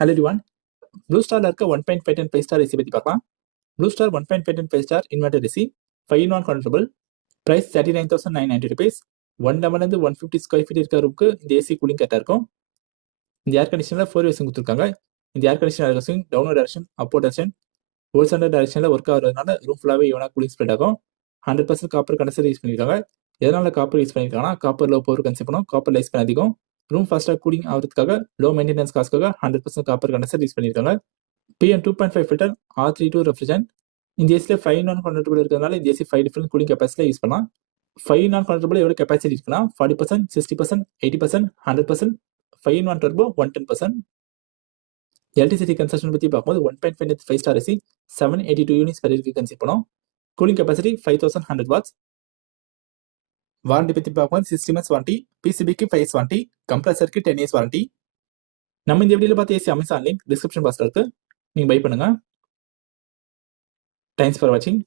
Hello everyone. Blue Star இருக்க 1.5 10 5 star AC பத்தி பார்க்கலாம். Blue Star 1.5 10 5 star inverter AC 5-in-1 controllable. Price 39,990 rupees. 1 level இருந்து 150 square feet இருக்கிற ரூமுக்கு இந்த ஏசி கூலிங் கரெக்டாக இருக்கும். இந்த ஏர் கண்டிஷனில் 4 வேஸ் கொடுத்துருக்காங்க. இந்த air conditioner swing down direction அப்போ டைரக்ஷன் ஹோல்சண்டர் டைரக்ஷனில் ஒர்க் ஆகிறதுனால ரூம் ஃபுல்லாகவே இவனாக கூலிங் ஸ்ப்ரெட் ஆகும். 100% காப்பர் கண்டன்சர் யூஸ் பண்ணியிருக்காங்க. எதனால காப்பர் யூஸ் பண்ணியிருக்காங்கன்னா காப்பர் லோ பவர் கன்சியூம் பண்ணும், காப்பர் லைஃப் ஸ்பேன் அதிகம். ரூம் ஃபாஸ்ட்டாக கூலிங் ஆகிறதுக்காக லோ மெயின்டெனன்ஸ் காஸ்ட்காக 100% காப்பர் கண்டன்சர் யூஸ் பண்ணியிருக்காங்க. PM 2.5 filter R32 refrigerant. இந்த ஏசியில் 5-in-1 கன்வெர்ட்டபிள் இருக்கிறதுனால இந்த ஏசி 5 டிஃபரெண்ட் கூலிங் கெப்பாசிட்டியில் யூஸ் பண்ணலாம். 5-in-1 கன்வெர்ட்டபிள் எவ்வளோ கெப்பாசிட்டி இருக்குன்னா 40%, 60%, 80%, 100%. 5-in-1 turbo 110%. எலக்ட்ரிசிட்டி கன்சம்ஷன் பற்றி பார்க்கும்போது 1.5 5 ஸ்டார் ஏசி 782 யூனிட்ஸ் பெர் இயருக்கு கன்சியூம் பண்ணும். Cooling capacity 5100 watts. வாரண்டி பற்றி பார்க்கும்போது 60 months வாரண்டி, PCBக்கு 5 years வாரண்டி, கம்ப்ரஸருக்கு 10 years வாரண்டி. நம்ம இந்த வீடியோவில் பார்த்து ஏசி அமேசான் லிங்க் டிஸ்கிரிப்ஷன் பாக்ஸில் இருக்கு, நீங்கள் பை பண்ணுங்க. தேங்க்ஸ் ஃபார் வாட்சிங்.